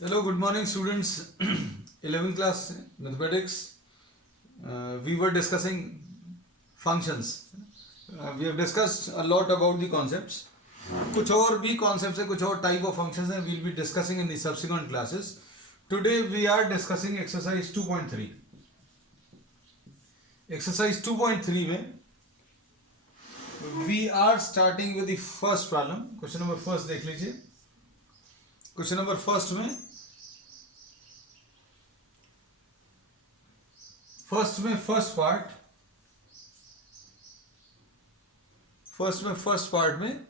Hello, good morning, students. 11th class mathematics. We were discussing functions. We have discussed a lot about the concepts. कुछ और भी concepts है, कुछ और type of functions हैं. We'll be discussing in the subsequent classes. Today we are discussing exercise 2.3. Exercise 2.3 में we are starting with the first problem. Question number first देख लीजिए. Question number first में फर्स्ट पार्ट में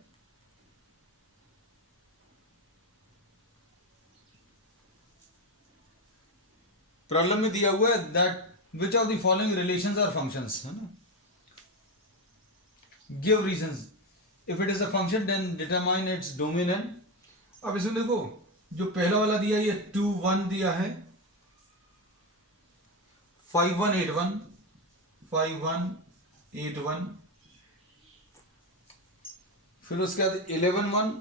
problem में दिया हुआ है that which of the following relations are functions, है ना. Give reasons. If it is a function then determine its domain. अब इसमें देखो जो पहला वाला दिया ये 2 1 दिया है, 5 1 8 1, 5 1 8 1, फिर उसके बाद 11 1,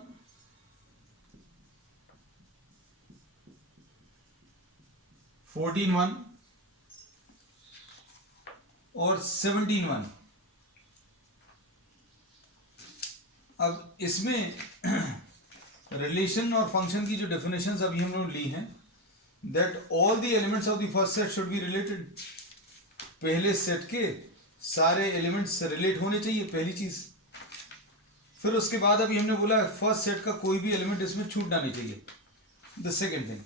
14 1 और 17 1. अब इसमें रिलेशन और फंक्शन की जो डेफिनेशंस अभी हम लोग ली हैं, that all the elements of the first set should be related. पहले सेट के सारे एलिमेंट्स रिलेट होने चाहिए, पहली चीज. फिर उसके बाद अभी हमने बोला फर्स्ट सेट का कोई भी एलिमेंट इसमें छूटना नहीं चाहिए. द सेकेंड थिंग,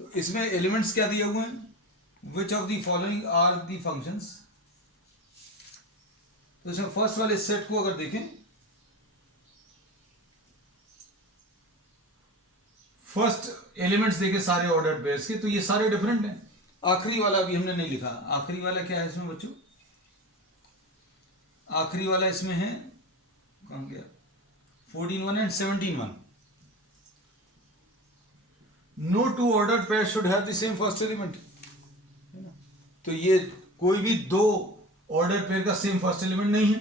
तो इसमें एलिमेंट्स क्या दिए हुए हैं, which of the following are the functions. तो इसमें फर्स्ट वाले सेट को अगर देखें, फर्स्ट एलिमेंट्स देखे सारे ऑर्डर पेयर्स के, तो ये सारे डिफरेंट हैं. आखिरी वाला भी हमने नहीं लिखा. आखिरी वाला क्या है इसमें बच्चों, आखिरी वाला इसमें है कौन गया, 14 1 and 17 1. No two order pair should have the same first element. तो ये कोई भी दो ऑर्डर पेयर का सेम फर्स्ट एलिमेंट नहीं है.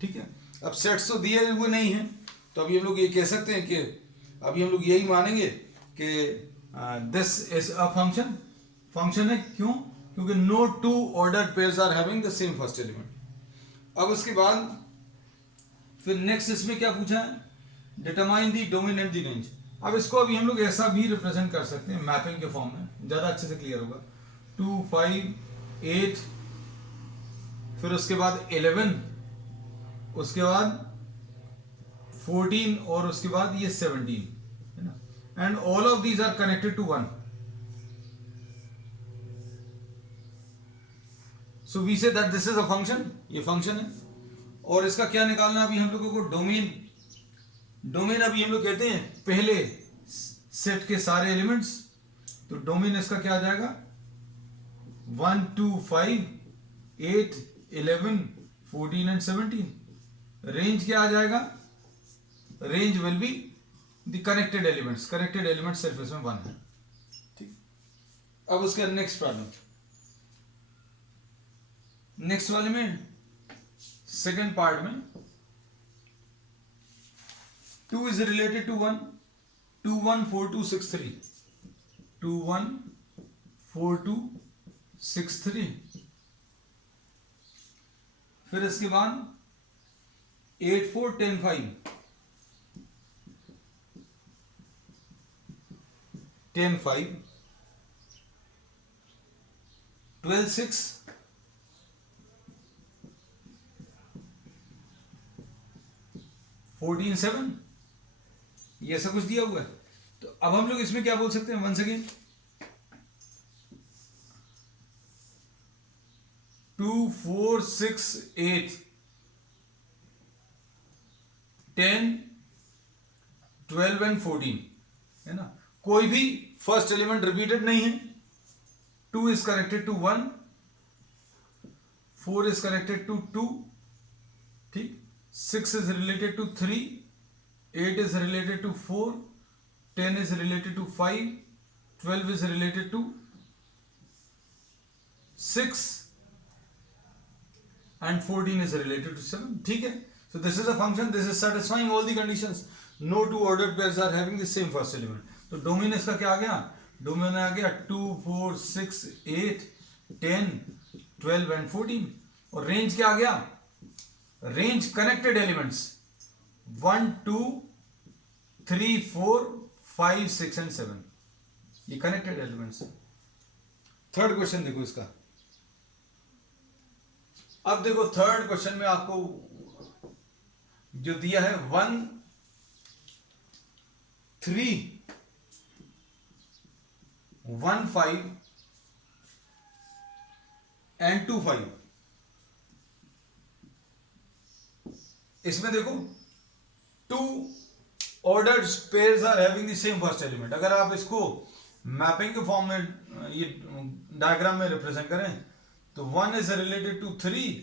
ठीक है. अब सेट्स तो दिए हुए नहीं है, तो अभी हम लोग ये कह सकते हैं कि अभी हम लोग यही मानेंगे कि this is a function. Function है क्यों, क्योंकि no two order pairs are having the same first element. अब उसके बाद फिर नेक्स्ट इसमें क्या पूछा है, determine the domain and the range. अब इसको अभी हम लोग ऐसा भी रिप्रेजेंट कर सकते हैं मैपिंग के फॉर्म में, ज्यादा अच्छे से क्लियर होगा. 2 5 8, फिर उसके बाद 11, उसके बाद 14 और उसके बाद ये 17, है ना. And all of these are connected to 1. So we say that this is a function. ये फंक्शन है. और इसका क्या निकालना अभी हम लोगों को, डोमेन. डोमेन अभी हम लोग कहते हैं पहले सेट के सारे एलिमेंट्स. तो डोमेन इसका क्या आ जाएगा, 1 2 5 8 11 14 एंड 17. रेंज क्या आ जाएगा, range will be the connected elements. Connected elements सिर्फ इसमें 1 है. ठीक. अब उसके नेक्स्ट प्रॉब्लम, नेक्स्ट वाले में सेकेंड पार्ट में 2 इज रिलेटेड टू 1, 2 1 4 2 6 3, 2 1 4 2 6 3. फिर इसके बाद 8 4 10 5, 10 5, 12 6, 14 7. ये ऐसा कुछ दिया हुआ है. तो अब हम लोग इसमें क्या बोल सकते हैं, वंस अगेन 2 4 6 8 10 12 एंड 14, है ना. कोई भी फर्स्ट एलिमेंट रिपीटेड नहीं है. 2 is connected to 1, 4 is connected to 2. ठीक. 6 is related to 3, 8 is related to 4, 10 is related to 5, 12 is related to 6 and 14 is related to 7. ठीक है. So this is a function, this is satisfying all the conditions. No two ordered pairs are having the same first element. तो domain इसका क्या आ गया, domain आ गया 2 4 6 8 10 12 and 14। और range क्या आ गया, रेंज कनेक्टेड एलिमेंट्स 1 2 3 4 5 6 एंड 7, ये कनेक्टेड एलिमेंट्स। थर्ड क्वेश्चन देखो इसका। अब देखो थर्ड क्वेश्चन में आपको जो दिया है 1 3 1 5 एंड 2 5। इसमें देखो 2 ordered pairs are having the same first element. अगर आप इसको मैपिंग के फॉर्म में ये डायग्राम में रिप्रेजेंट करें तो 1 is related to 3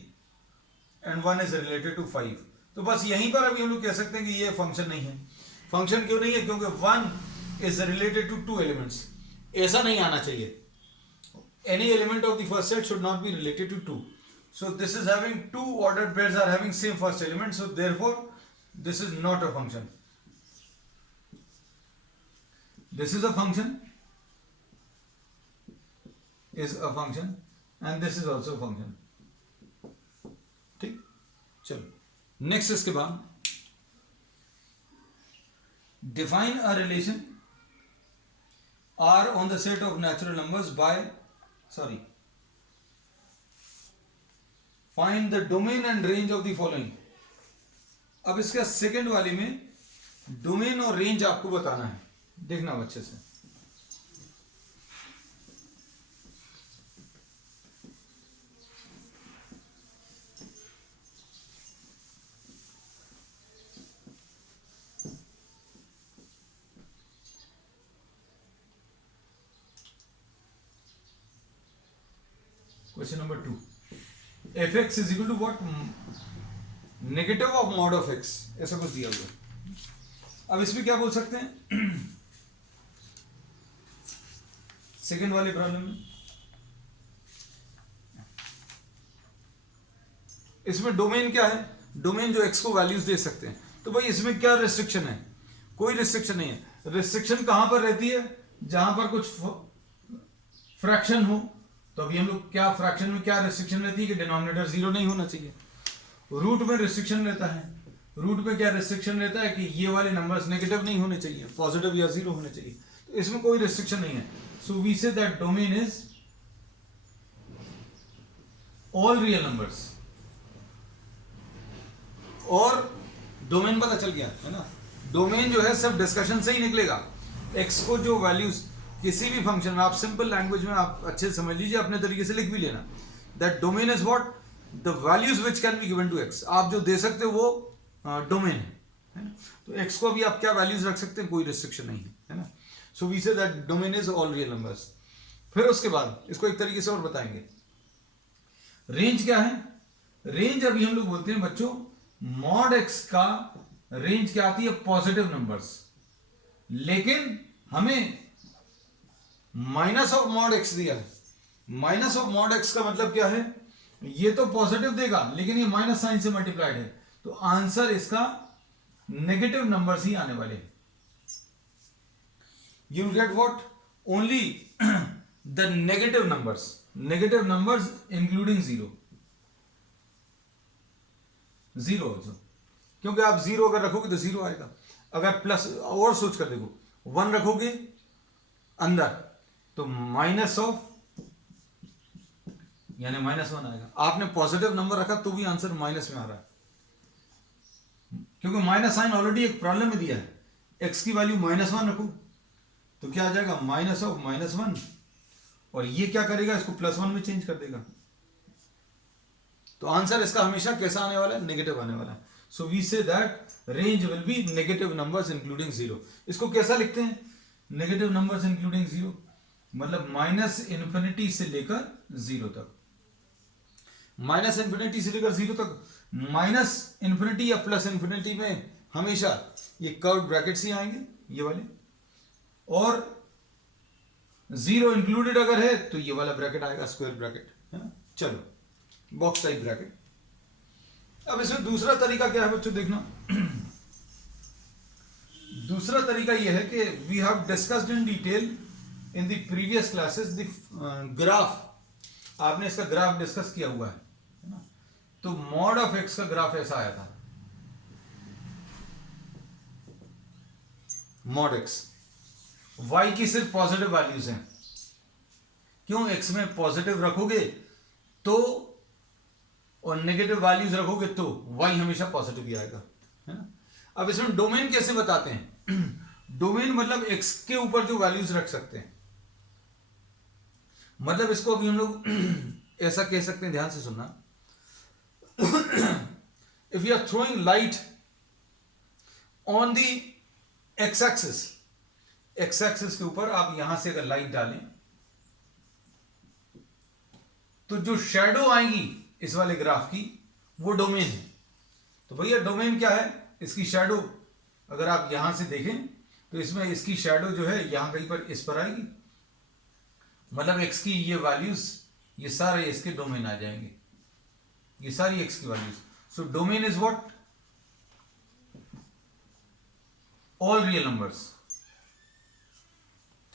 and 1 is related to 5। तो बस यहीं पर अभी हम लोग कह सकते हैं कि ये फंक्शन नहीं है। फंक्शन क्यों नहीं है, क्योंकि 1 इज रिलेटेड टू 2 एलिमेंट्स, ऐसा नहीं आना चाहिए। any element of the first set should not be related to 2. So this is having 2 ordered pairs are having same first element, so therefore this is not a function. This is a function, and this is also a function. ठीक, चलो next इसके बाद define a relation R on the set of natural numbers by find the domain and range of the following. अब इसका second वाले में domain और range आपको बताना है, देखना अच्छे से। Question number 2, fx is equal to what, negative of mod of x, ऐसा कुछ दिया हुआ। अब इसमें क्या बोल सकते हैं सेकेंड वाले प्रॉब्लम में, इसमें डोमेन क्या है, डोमेन जो x को वैल्यूज दे सकते हैं। तो भाई इसमें क्या रिस्ट्रिक्शन है, कोई रिस्ट्रिक्शन नहीं है। रिस्ट्रिक्शन कहां पर रहती है, जहां पर कुछ फ्रैक्शन हो। तो अभी हम लोग क्या फ्रैक्शन में क्या रिस्ट्रिक्शन रहती है कि डिनोमिनेटर 0 नहीं होना चाहिए। रूट में रिस्ट्रिक्शन रहता है, रूट में क्या रिस्ट्रिक्शन रहता है कि ये वाले नंबर्स नेगेटिव नहीं होने चाहिए, पॉजिटिव या 0 होने चाहिए। तो इसमें कोई रिस्ट्रिक्शन नहीं है। So we say that domain is all real numbers. और डोमेन पता चल गया है ना, डोमेन जो है सब डिस्कशन से ही निकलेगा। एक्स को जो वैल्यूज किसी भी फंक्शन में, आप सिंपल लैंग्वेज में आप अच्छे से समझ लीजिए, अपने तरीके से लिख भी लेना। That domain is what, the values which can be given to x. आप जो दे सकते हो वो डोमेन है ना। तो एक्स को भी आप क्या वैल्यूज रख सकते हैं, कोई रिस्ट्रिक्शन नहीं है ना। So we say that domain is all real numbers. फिर उसके बाद इसको एक तरीके से और बताएंगे। रेंज क्या है, रेंज अभी हम लोग बोलते हैं बच्चों, मॉड एक्स का रेंज क्या आती है, पॉजिटिव नंबर्स। लेकिन हमें माइनस ऑफ मॉड एक्स दिया है। माइनस ऑफ मॉड एक्स का मतलब क्या है, ये तो पॉजिटिव देगा लेकिन ये माइनस साइन से मल्टीप्लाइड है। तो आंसर इसका नेगेटिव नंबर्स ही आने वाले हैं। You will get what, only the negative numbers including 0 also. क्योंकि आप 0 अगर रखोगे तो 0 आएगा। अगर प्लस और सोच कर देखो, 1 रखोगे अंदर तो माइनस ऑफ यानी -1 आएगा। आपने पॉजिटिव नंबर रखा तो भी आंसर माइनस में आ रहा है, क्योंकि माइनस साइन ऑलरेडी एक प्रॉब्लम में दिया है। एक्स की वैल्यू -1 रखो तो क्या आ जाएगा, माइनस ऑफ -1, और ये क्या करेगा, इसको +1 में चेंज कर देगा। तो आंसर इसका हमेशा कैसा आने वाला है, नेगेटिव आने वाला है। So we say that range will be negative numbers including 0। इसको कैसा लिखते हैं, नेगेटिव नंबर्स इंक्लूडिंग 0, मतलब -∞ से लेकर 0 तक। -∞ से लेकर 0 तक, -∞ या +∞ में हमेशा ये कर्व ब्रैकेट्स ही आएंगे, ये वाले, और 0 इंक्लूडेड अगर है तो ये वाला ब्रैकेट आएगा, स्क्वायर ब्रैकेट, है ना। चलो, बॉक्स टाइप ब्रैकेट। अब इसमें दूसरा तरीका क्या है बच्चों, देखना। दूसरा तरीका यह है कि we have discussed in detail in the previous classes the graph, आपने इसका ग्राफ डिस्कस किया हुआ है ना। तो मॉड ऑफ एक्स का ग्राफ ऐसा आया था, मॉड एक्स, वाई की सिर्फ पॉजिटिव वैल्यूज हैं। क्यों? एक्स में पॉजिटिव रखोगे तो और नेगेटिव वैल्यूज रखोगे तो वाई हमेशा पॉजिटिव ही आएगा, है ना। अब इसमें डोमेन कैसे बताते हैं? डोमेन मतलब एक्स के ऊपर जो वैल्यूज रख सकते हैं, मतलब इसको अभी हम लोग ऐसा कह सकते हैं, ध्यान से सुनना। If you are throwing light on the x axis, x axis के ऊपर आप यहां से अगर लाइट डालें तो जो शैडो आएंगी इस वाले ग्राफ की वो डोमेन है। तो भैया डोमेन क्या है? इसकी शैडो अगर आप यहां से देखें तो इसमें इसकी शैडो जो है यहां कहीं पर इस पर आएगी, मतलब एक्स की ये वैल्यूज ये सारे इसके डोमेन आ जाएंगे, ये सारी एक्स की values. So domain is what? All real numbers,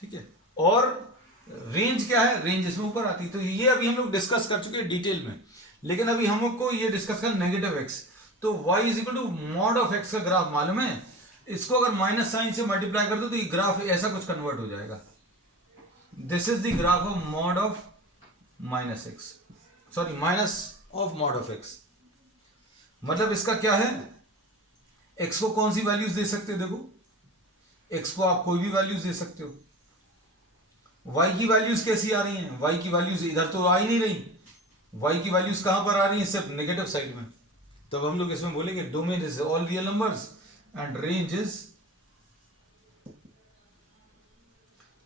ठीक है। और रेंज क्या है? रेंज इसमें ऊपर आती है। तो ये अभी हम लोग डिस्कस कर चुके हैं डिटेल में, लेकिन अभी हमको ये डिस्कस करना नेगेटिव एक्स। तो y is equal to mod of x का ग्राफ मालूम है, इसको अगर माइनस साइन से मल्टीप्लाई कर दो तो ये ग्राफ ऐसा कुछ कन्वर्ट हो जाएगा। This is the graph of mod of minus x, sorry minus of mod of x। मतलब इसका क्या है? x को कौन सी वैल्यूज दे सकते हो? देखो x को आप कोई भी वैल्यूज दे सकते हो। y की वैल्यूज कैसी आ रही हैं? y की वैल्यूज इधर तो आ ही नहीं रही, y की वैल्यूज कहां पर आ रही हैं? सिर्फ नेगेटिव साइड में। तो अब हम लोग इसमें बोलेंगे domain is all real numbers and range is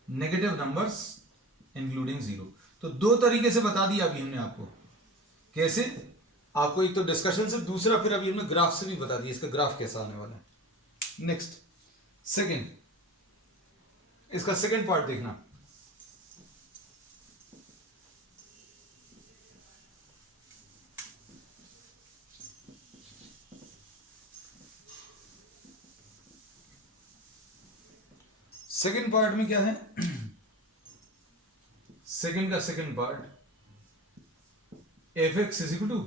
negative numbers including zero. तो दो तरीके से बता दिया अभी हमने आपको। कैसे? आपको एक तो डिस्कशन से, दूसरा फिर अभी हमने ग्राफ से भी बता दिया इसका ग्राफ कैसा आने वाला है। नेक्स्ट सेकेंड, इसका सेकेंड पार्ट देखना। सेकेंड पार्ट में क्या है? सेकेंड का second part f x is equal to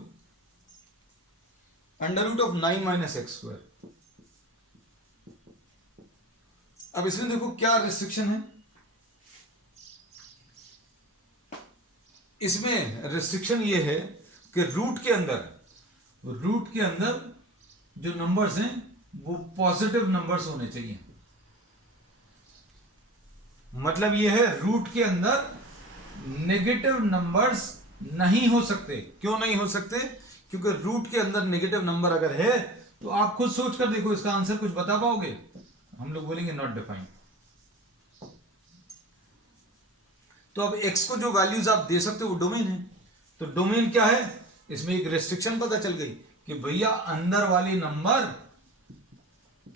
under root of 9 minus x square. अब इसमें देखो क्या रिस्ट्रिक्शन है। इसमें रिस्ट्रिक्शन ये है कि रूट के अंदर जो नंबर्स हैं वो पॉजिटिव नंबर्स होने चाहिए। मतलब ये है रूट के अंदर नेगेटिव नंबर्स नहीं हो सकते। क्यों नहीं हो सकते? क्योंकि रूट के अंदर नेगेटिव नंबर अगर है तो आप खुद सोच कर देखो, इसका आंसर कुछ बता पाओगे? हम लोग बोलेंगे नॉट डिफाइंड। तो अब x को जो वैल्यूज आप दे सकते हो वो डोमेन है। तो डोमेन क्या है? इसमें एक रेस्ट्रिक्शन पता चल गई कि भैया अंदर वाले नंबर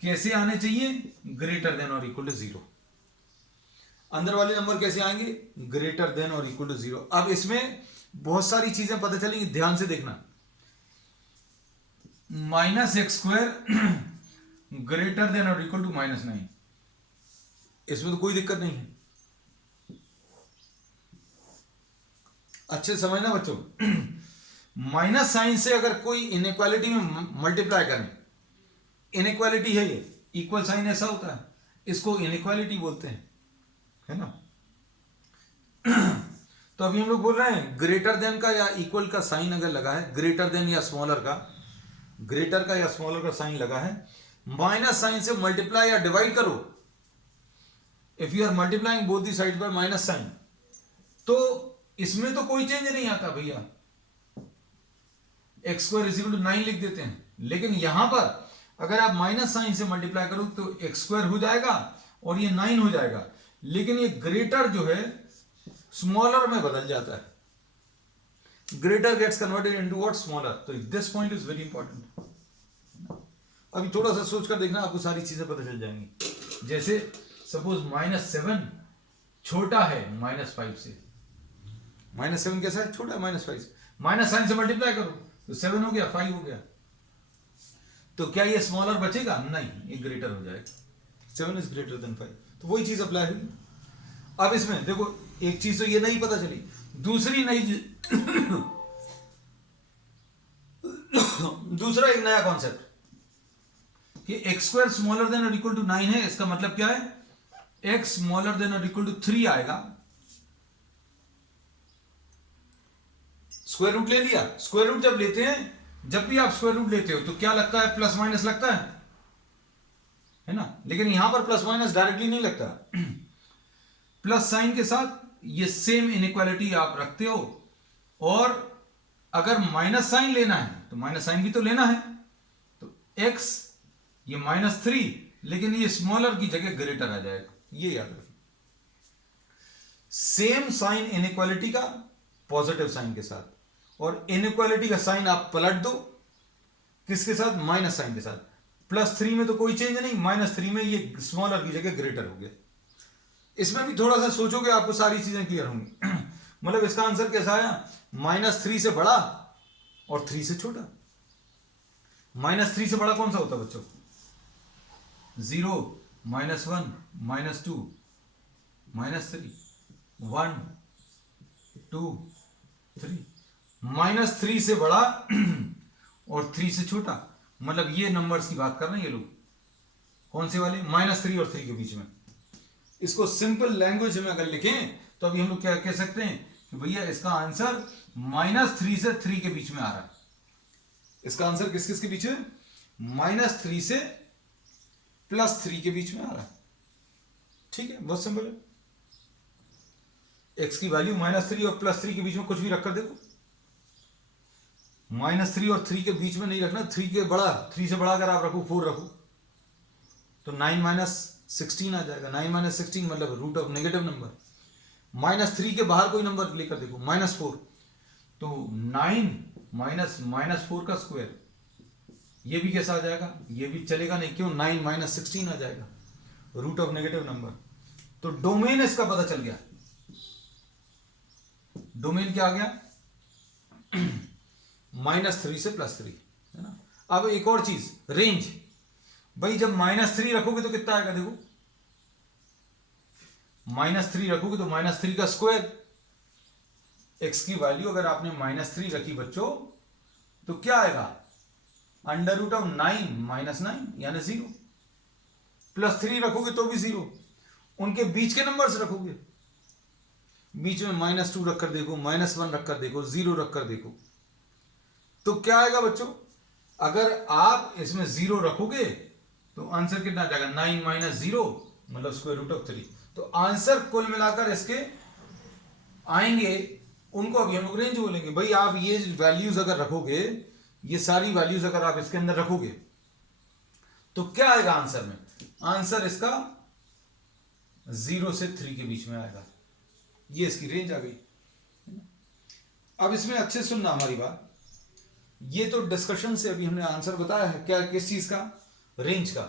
कैसे आने चाहिए? ग्रेटर देन और इक्वल टू जीरो। अंदर वाले नंबर कैसे आएंगे? ग्रेटर देन और इक्वल टू जीरो। अब इसमें बहुत सारी चीजें पता चलेंगी, ध्यान से देखना। Minus x square greater than और इक्वल टू माइनस 9, इसमें तो कोई दिक्कत नहीं है। अच्छे समझना बच्चों। माइनस साइन से अगर कोई इनइक्वालिटी में मल्टीप्लाई करें, इनइक्वालिटी है ये, इक्वल साइन ऐसा होता है, इसको इनइक्वालिटी बोलते हैं, है ना। तो अभी हम लोग बोल रहे हैं ग्रेटर देन का या इक्वल का साइन अगर लगा है, ग्रेटर देन या स्मॉलर का, ग्रेटर का या स्मॉलर का साइन लगा है, माइनस साइन से मल्टीप्लाई या डिवाइड करो। If you are multiplying both the side by minus sign, तो इसमें तो कोई चेंज नहीं आता भैया, x square is equal to 9 लिख देते हैं। लेकिन यहां पर अगर आप माइनस साइन से मल्टीप्लाई करो तो एक्स स्क्वायर हो जाएगा और ये 9 हो जाएगा। लेकिन ये ग्रेटर जो है स्मॉलर में बदल जाता है। Greater gets converted into what? Smaller. तो this point is very important. अभी थोड़ा सा सोच कर देखना, आपको सारी चीजें पता चल जाएंगी। जैसे सपोज -7 छोटा है -5 से। -7 कैसा है? छोटा है -5 से। माइनस साइन से मल्टीप्लाई करो तो 7 हो गया, 5 हो गया। तो क्या ये स्मॉलर बचेगा? नहीं, ये ग्रेटर हो जाएगा। 7 इज ग्रेटर देन 5, तो वही चीज अप्लाई हुई। अब इसमें देखो एक चीज तो ये नहीं पता चली, दूसरी नई दूसरा एक नया कॉन्सेप्ट कि एक्स स्क्वायर स्मॉलर देन और इक्वल टू 9 है। इसका मतलब क्या है, एक्स स्मॉलर देन और इक्वल टू 3 आएगा। स्क्वायर रूट ले लिया, स्क्वायर रूट जब लेते हैं, जब भी आप स्क्वायर रूट लेते हो तो क्या लगता है, प्लस माइनस लगता है ना, लेकिन यहां पर प्लस माइनस डायरेक्टली नहीं लगता। प्लस साइन के साथ ये सेम इनइक्वालिटी आप रखते हो, और अगर माइनस साइन लेना है तो माइनस साइन भी तो लेना है, तो x ये -3, लेकिन ये स्मॉलर की जगह ग्रेटर आ जाएगा, ये याद रखिए। सेम साइन इनइक्वालिटी का पॉजिटिव साइन के साथ, और इनइक्वालिटी का साइन आप पलट दो किसके साथ, माइनस साइन के साथ। +3 में तो कोई चेंज नहीं, -3 में ये स्मॉलर की जगह ग्रेटर हो गया। इसमें भी थोड़ा सा सोचोगे आपको सारी चीजें क्लियर होंगी। मतलब इसका आंसर कैसा आया, -3 से बड़ा और 3 से छोटा। -3 से बड़ा कौन सा होता है बच्चों, 0, -1, -2, -3, 1, 2, 3। -3 से बड़ा और 3 से छोटा, मतलब ये नंबर्स की बात कर रहे हैं ये लोग, कौन से वाले, -3 और 3 के बीच में। इसको सिंपल लैंग्वेज में अगर लिखें तो अभी हम लोग क्या कह सकते हैं कि भैया इसका आंसर -3 से 3 के बीच में आ रहा है। इसका आंसर किस किस के बीच में, -3 से +3 के बीच में आ रहा है। ठीक है, बहुत सिंपल है। एक्स की वैल्यू -3 और +3 के बीच में कुछ भी रखकर देखो, -3 और 3 के बीच में नहीं रखना, 3 के बड़ा, 3 से बड़ा अगर आप रखो 4 रखो तो 9 - 16 आ जाएगा। 9 - 16 मतलब रूट ऑफ नेगेटिव नंबर। -3 के बाहर कोई नंबर लेकर देखो, -4, तो 9 - -4 का स्क्वायर, ये भी कैसा आ जाएगा, ये भी चलेगा नहीं, क्यों, 9 - 16 आ जाएगा, रूट ऑफ नेगेटिव नंबर। तो डोमेन इसका पता चल गया। डोमेन क्या आ गया, -3 से +3, है ना। अब एक और चीज, रेंज। भाई जब -3 रखोगे तो कितना आएगा, देखो -3 रखोगे तो -3 का स्क्वायर। x की वैल्यू अगर आपने -3 रखी बच्चों तो क्या आएगा, √9 - 9 यानी 0। +3 रखोगे तो भी 0। उनके बीच के नंबर्स रखोगे, बीच में -2 रखकर देखो, -1 रखकर देखो, 0 रखकर देखो, तो क्या आएगा बच्चों, अगर आप इसमें 0 रखोगे तो आंसर कितना आ जाएगा, 9 - 0 मतलब √3। तो आंसर कुल मिलाकर इसके आएंगे, उनको अभी हम लोग रेंज बोलेंगे। भाई आप ये वैल्यूज अगर रखोगे, ये सारी वैल्यूज अगर आप इसके अंदर रखोगे तो क्या आएगा आंसर में, आंसर इसका 0 से 3 के बीच में आएगा। ये इसकी रेंज आ गई। अब इसमें अच्छे सुनना हमारी बात, ये तो डिस्कशन से अभी हमने आंसर बताया है, क्या, किस चीज का, रेंज का।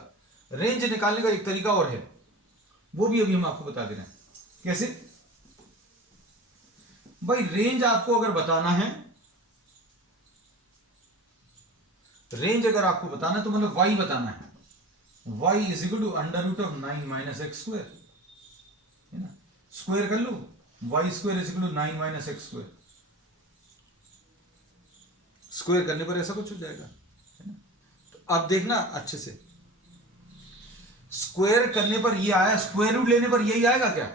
रेंज निकालने का एक तरीका और है, वो भी अभी हम आपको बता दे रहे हैं। कैसे, भाई रेंज आपको अगर बताना है, रेंज अगर आपको बताना है तो मतलब y बताना है, y = √9 - x², है ना। स्क्वायर कर लो, y² = 9 - x²। स्क्वायर करने पर ऐसा कुछ हो जाएगा, है ना। तो अब देखना अच्छे से, स्क्वायर करने पर ये आया, स्क्वायर रूट लेने पर यही आएगा क्या,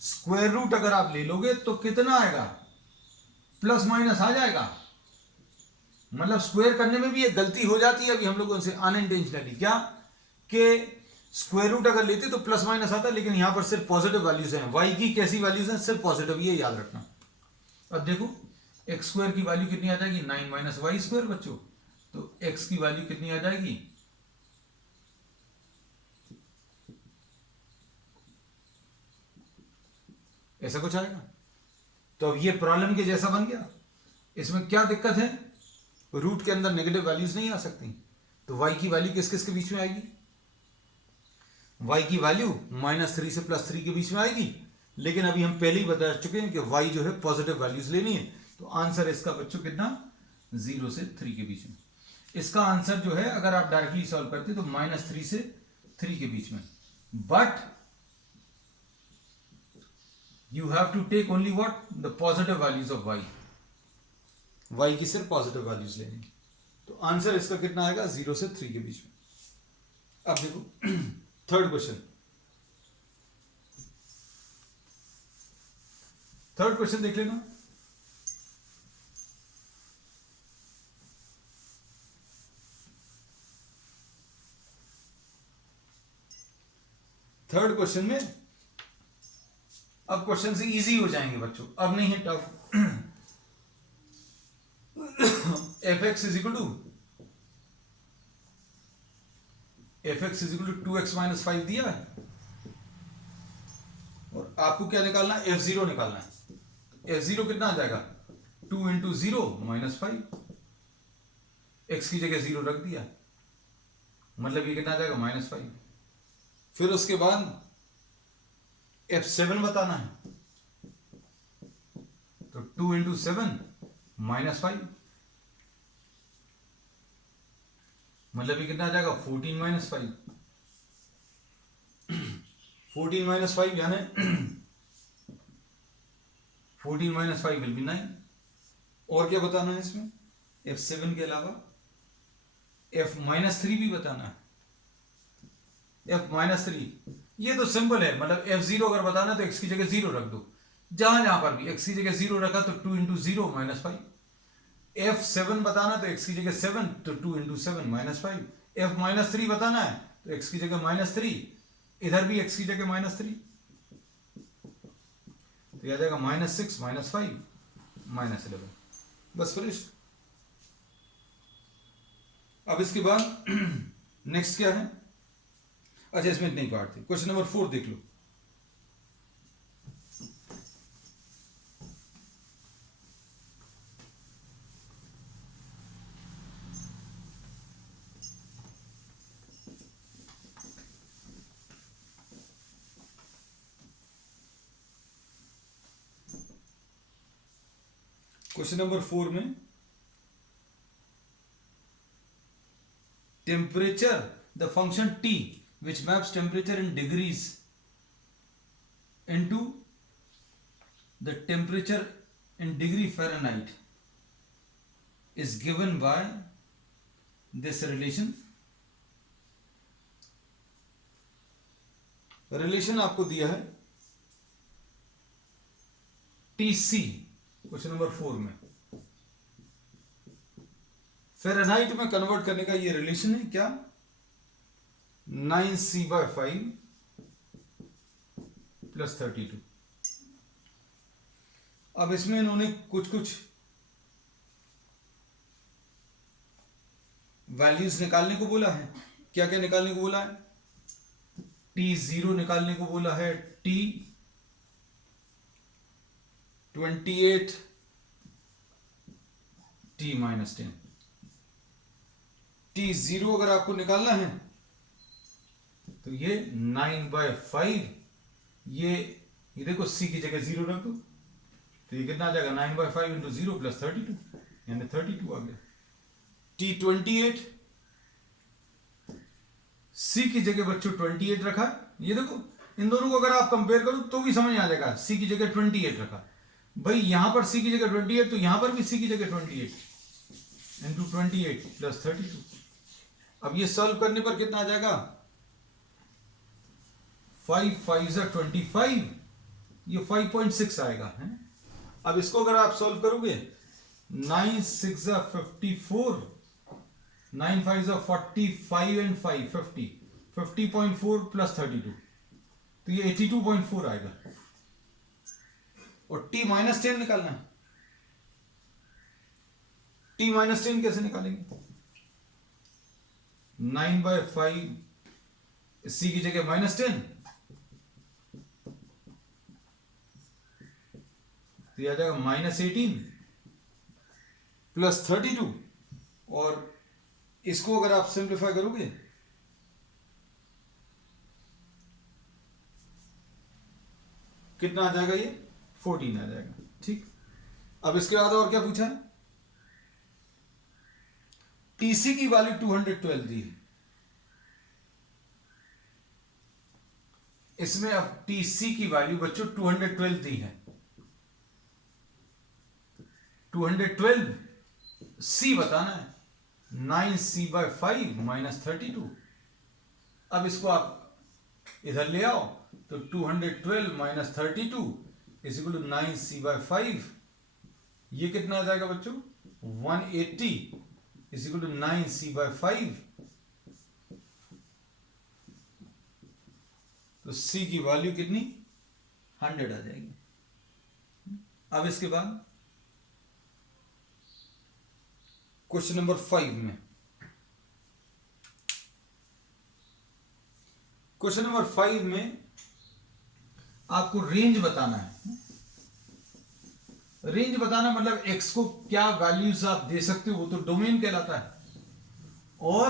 स्क्वायर रूट अगर आप ले लोगे तो कितना आएगा, प्लस माइनस आ जाएगा। मतलब स्क्वायर करने में भी एक गलती हो जाती है अभी हम लोगों से अनइंटेंशनली, क्या, कि स्क्वायर रूट अगर लेते तो प्लस माइनस आता, लेकिन यहां पर सिर्फ पॉजिटिव वैल्यूज हैं। y की कैसी वैल्यूज हैं, सिर्फ पॉजिटिव, ये याद रखना। अब देखो x² की वैल्यू कितनी आ जाएगी, 9 - y² बच्चों। तो x की वैल्यू कितनी आ जाएगी, ऐसा कुछ आएगा। तो अब ये प्रॉब्लम के जैसा बन गया। इसमें क्या दिक्कत है, रूट के अंदर नेगेटिव वैल्यूज नहीं आ सकती, तो y की वैल्यू किस किस के बीच में आएगी, y की वैल्यू -3 से +3 के बीच में आएगी। लेकिन अभी हम पहले ही बता चुके हैं कि y जो है पॉजिटिव वैल्यूज लेनी है, तो आंसर इसका बच्चों कितना, 0 से 3 के बीच में। इसका आंसर जो है अगर आप डायरेक्टली सॉल्व करते तो -3 से 3 के बीच में, but you have to take only what the positive values of y की सिर्फ पॉजिटिव वैल्यूज लेनी। तो आंसर इसका कितना आएगा 0 से 3 के बीच में। अब देखो थर्ड क्वेश्चन देख लेना। थर्ड क्वेश्चन में अब क्वेश्चन से इजी हो जाएंगे बच्चों, अब नहीं है tough. F x is equal to 2x minus 5 दिया है, और आपको क्या निकालना है, f0 निकालना है। f0 कितना आ जाएगा 2 इंटू 0 माइनस 5, x की जगह 0 रख दिया, मतलब ये कितना आ जाएगा -5। फिर उसके बाद f7 बताना है, तो 2 इंटू 7 -5, मतलब ये कितना आ जाएगा 14 माइनस 5। 14 माइनस 5 यानी 14 माइनस 5 विल बी 9। और क्या बताना है इसमें, f7 के अलावा f-3 भी बताना है। f-3 ये तो सिंपल है, मतलब f0 अगर बताना तो x की जगह 0 रख दो, जहां जहां पर भी x की जगह 0 रखा तो 2 इंटू 0 -5। f7 बताना तो x की जगह 7 तो 2 इंटू 7 -5। f-3 बताना है तो x की जगह -3, इधर भी x की जगह -3, तो यह आ जाएगा -6 -5 -11। बस फिनिश। अब इसके बाद नेक्स्ट क्या है, अच्छा इसमें नहीं काटते, क्वेश्चन नंबर 4 देख लो। क्वेश्चन नंबर 4 में temperature, the function t which maps temperature in degrees into the temperature in degree Fahrenheit is given by this relation। Relation आपको दिया है TC, क्वेश्चन नंबर 4 में फ़ारेनहाइट में कन्वर्ट करने का ये रिलेशन है क्या, 9c/5 + 32। अब इसमें इन्होंने कुछ वैल्यूज निकालने को बोला है। क्या क्या निकालने को बोला है, T0 निकालने को बोला है, T28 T-10। T0 अगर आपको निकालना है तो ये 9/5, ये देखो c की जगह 0 रख दो, तो ये कितना आ जाएगा 9/5 इंटू 0 + 32, यानी 32 आ गया। T28 c की जगह बच्चों 28 रखा, ये देखो इन दोनों को अगर आप कंपेयर करो तो भी समझ आ जाएगा, c की जगह 28 रखा, भाई यहां पर c की जगह 28 तो यहां पर भी c की जगह 28 इंटू 28 + 32। अब ये सॉल्व करने पर कितना आ जाएगा, 5 5 25, ये 5.6 आएगा है। अब इसको अगर आप सॉल्व करोगे, 9 6 54, 9 5 45 एंड 5 50, 50.4 + 32, तो ये 82.4 आएगा। और T-10 निकालना है, T-10 कैसे निकालेंगे, 9/5 c की जगह -10, तो यह आ जाएगा -18 + 32, और इसको अगर आप सिंप्लीफाई करोगे कितना आ जाएगा, ये 14 आ जाएगा। ठीक, अब इसके बाद और क्या पूछा है, टीसी की वैल्यू 212 दी है, इसमें अब TC की वैल्यू बच्चों 212 दी है, 212 C बताना है, 9C/5 - 32। अब इसको आप इधर ले आओ तो 212 - 32 = 9C/5। ये कितना आ जाएगा बच्चों? 180 = 9C/5। तो C की वैल्यू कितनी? 100 आ जाएगी। अब इसके बाद क्वेश्चन नंबर 5 में, क्वेश्चन नंबर 5 में आपको रेंज बताना है। रेंज बताना मतलब x को क्या वैल्यूज आप दे सकते हो, वो तो डोमेन कहलाता है, और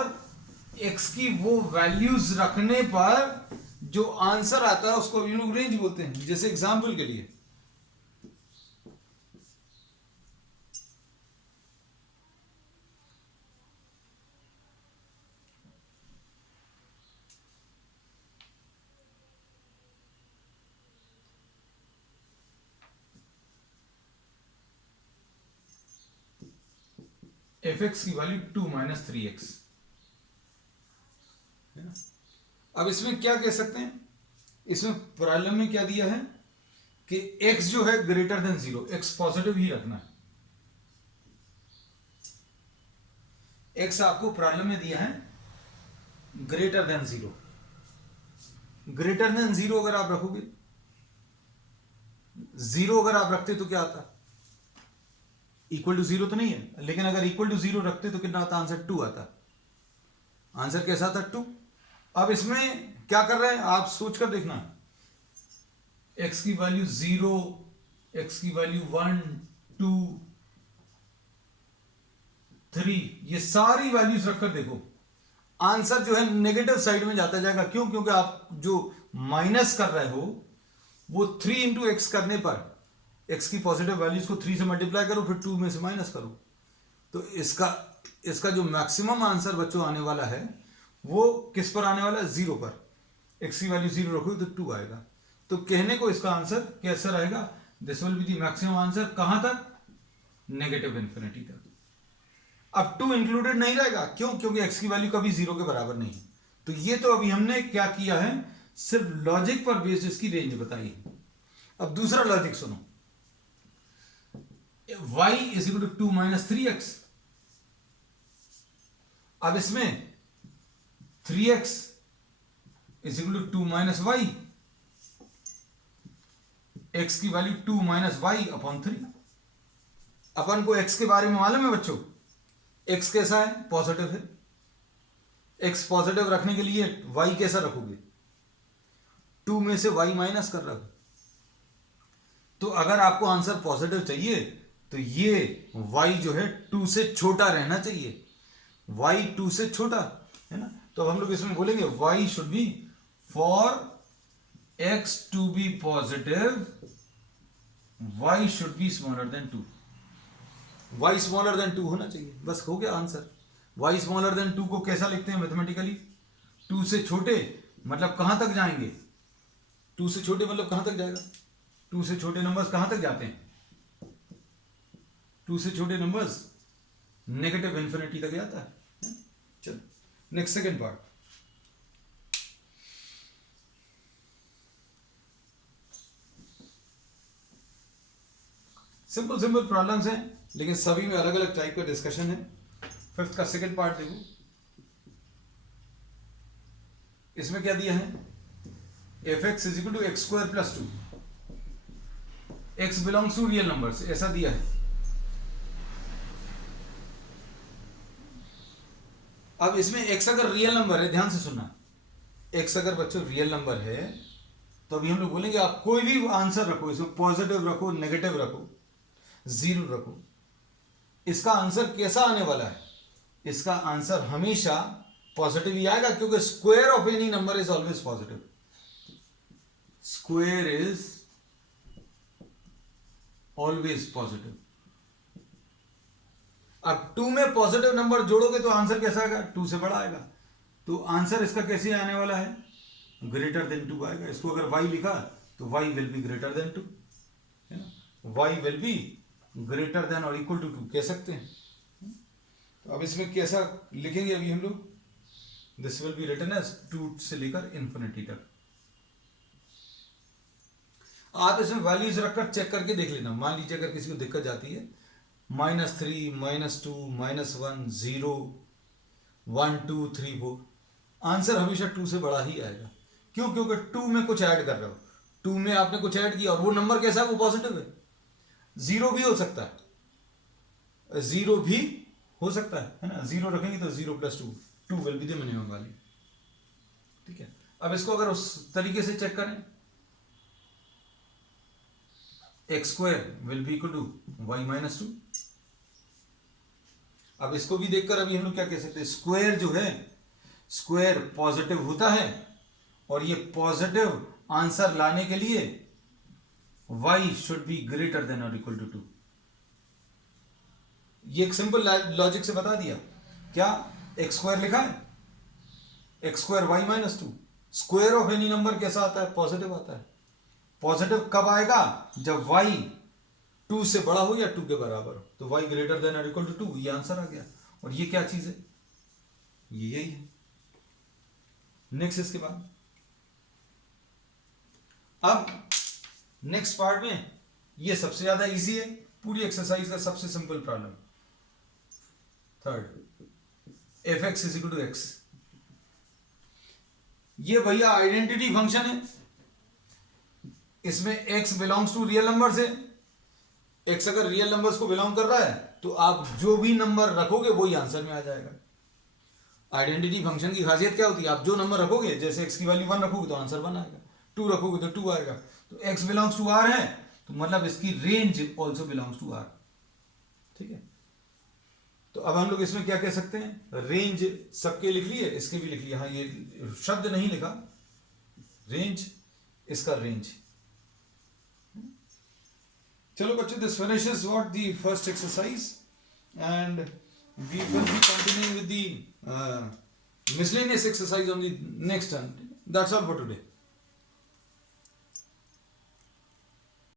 x की वो वैल्यूज रखने पर जो आंसर आता है उसको हम लोग रेंज बोलते हैं। जैसे एग्जांपल के लिए fx की वैल्यू 2 - 3x है ना। अब इसमें क्या कह सकते हैं, इसमें प्रॉब्लम में क्या दिया है कि x जो है ग्रेटर देन 0, x पॉजिटिव ही रखना है। x आपको प्रॉब्लम में दिया है ग्रेटर देन 0। ग्रेटर देन 0 अगर आप रखोगे, 0 अगर आप रखते तो क्या आता? इक्वल टू 0 तो नहीं है, लेकिन अगर इक्वल टू 0 रखते तो कितना आता? आंसर 2 आता। आंसर कैसा आता? 2। अब इसमें क्या कर रहे हैं आप सोच कर देखना, x की वैल्यू 0, x की वैल्यू 1, 2, 3, ये सारी वैल्यूज रखकर देखो, आंसर जो है नेगेटिव साइड में जाता जाएगा। क्यों? क्योंकि आप जो माइनस कर रहे हो वो 3 × x करने पर x की पॉजिटिव वैल्यूज को 3 से मल्टीप्लाई करो, फिर 2 में से माइनस करो, तो इसका जो मैक्सिमम आंसर बच्चों आने वाला है वो किस पर आने वाला है? 0 पर। x की वैल्यू 0 रखोगे तो 2 आएगा। तो कहने को इसका आंसर कैसा रहेगा? This will be the maximum answer. कहां तक? नेगेटिव इन्फिनिटी तक। अब 2 इंक्लूडेड नहीं रहेगा। क्यों? क्योंकि x की वैल्यू कभी 0 के बराबर नहीं है। तो ये तो अभी हमने क्या किया है, सिर्फ लॉजिक पर बेस्ड इसकी रेंज बताई है। अब दूसरा लॉजिक सुनो, y = 2 - 3x। अब इसमें 3x = 2 - y, x की वैल्यू 2 - y/3। अपन को x के बारे में मालूम है बच्चों, x कैसा है? पॉजिटिव है। x पॉजिटिव रखने के लिए y कैसा रखोगे? 2 में से y माइनस कर रखो। तो अगर आपको आंसर पॉजिटिव चाहिए तो ये y जो है 2 से छोटा रहना चाहिए। y 2 से छोटा है ना। तो हम लोग इसमें बोलेंगे y should be, for x to be positive y should be smaller than 2। y smaller than 2 होना चाहिए, बस हो गया आंसर। y स्मॉलर देन 2 को कैसा लिखते हैं मैथमेटिकली? 2 से छोटे मतलब कहां तक जाएंगे? 2 से छोटे मतलब कहां तक जाएगा? 2 से छोटे नंबर्स कहां तक जाते हैं? 2 से छोटे नंबर्स नेगेटिव इन्फिनिटी तक जाता है। चलो next second part. Simple simple problems हैं, लेकिन सभी में अलग अलग टाइप का डिस्कशन है। फिफ्थ का सेकंड पार्ट देखो, इसमें क्या दिया है? fx = x² + 2, x belongs to real numbers, ऐसा दिया है। अब इसमें x अगर रियल नंबर है, ध्यान से सुनना, x अगर बच्चों रियल नंबर है तो अभी हम लोग बोलेंगे आप कोई भी आंसर रखो, इसमें पॉजिटिव रखो, नेगेटिव रखो, 0 रखो, इसका आंसर कैसा आने वाला है? इसका आंसर हमेशा पॉजिटिव ही आएगा, क्योंकि square of any number is always positive. Square is always positive. अब 2 में पॉजिटिव नंबर जोड़ोगे तो आंसर कैसा आएगा? 2 से बड़ा आएगा। तो आंसर इसका कैसे आने वाला है? ग्रेटर देन 2 आएगा। इसको अगर y लिखा तो y will be greater than 2, है ना, y will be greater than और इक्वल टू 2 कह सकते हैं। तो अब इसमें कैसा लिखेंगे अभी हम लोग, this will be written as 2 से लेकर इन्फिनिटी तक। आप इसमें वैल्यूज रखकर चेक करके देख लेना। मान लीजिए अगर किसी को दिक्कत जाती है, -3, -2, -1, 0, 1, 2, 3, 4, आंसर हमेशा 2 से बड़ा ही आएगा। क्यों? क्योंकि 2 में कुछ ऐड कर रहे हो, 2 में आपने कुछ ऐड किया और वो नंबर कैसा है, वो पॉजिटिव है। 0 भी हो सकता है, 0 भी हो सकता है ना। 0 रखेंगे तो 0 + 2, 2 will be the minimum value. ठीक है, अब इसको अगर उस तरीके से चेक करें, x² will be equal to y - 2। अब इसको भी देखकर अभी हम लोग क्या कह सकते हैं, स्क्वायर जो है, स्क्वायर पॉजिटिव होता है और ये पॉजिटिव आंसर लाने के लिए y should be greater than और इक्वल टू 2। ये एक सिंपल लॉजिक से बता दिया। क्या x² लिखा है, x² y - 2। Square of any number कैसा आता है, पॉजिटिव आता है। पॉजिटिव कब आएगा, जब y 2 से बड़ा हो या 2 के बराबर हो, तो y ग्रेटर देन और इक्वल टू 2, ये आंसर आ गया। और ये क्या चीज है, ये यही है। नेक्स्ट इसके बाद, अब नेक्स्ट पार्ट में ये सबसे ज्यादा इजी है, पूरी एक्सरसाइज का सबसे simple problem. Third, f(x = x)। ये भैया आइडेंटिटी फंक्शन है, इसमें x belongs to real number से। x अगर रियल नंबर्स को बिलोंग कर रहा है तो आप जो भी नंबर रखोगे वही आंसर में आ जाएगा। आइडेंटिटी फंक्शन की खासियत क्या होती है, आप जो नंबर रखोगे, जैसे x की वैल्यू 1 रखोगे तो आंसर 1 आएगा, 2 रखोगे तो 2 आएगा। तो x बिलोंग्स टू r है तो मतलब इसकी range also belongs to r। ठीक है, तो अब हम लोग इसमें क्या कह सकते हैं, रेंज सबके लिख लिए, इसके भी लिख लिया। हाँ, ये शब्द नहीं लिखा, रेंज, इसका रेंज। चलो बच्चों, this finishes what the first exercise and we will be continuing with the miscellaneous exercise on the next time. That's all for today.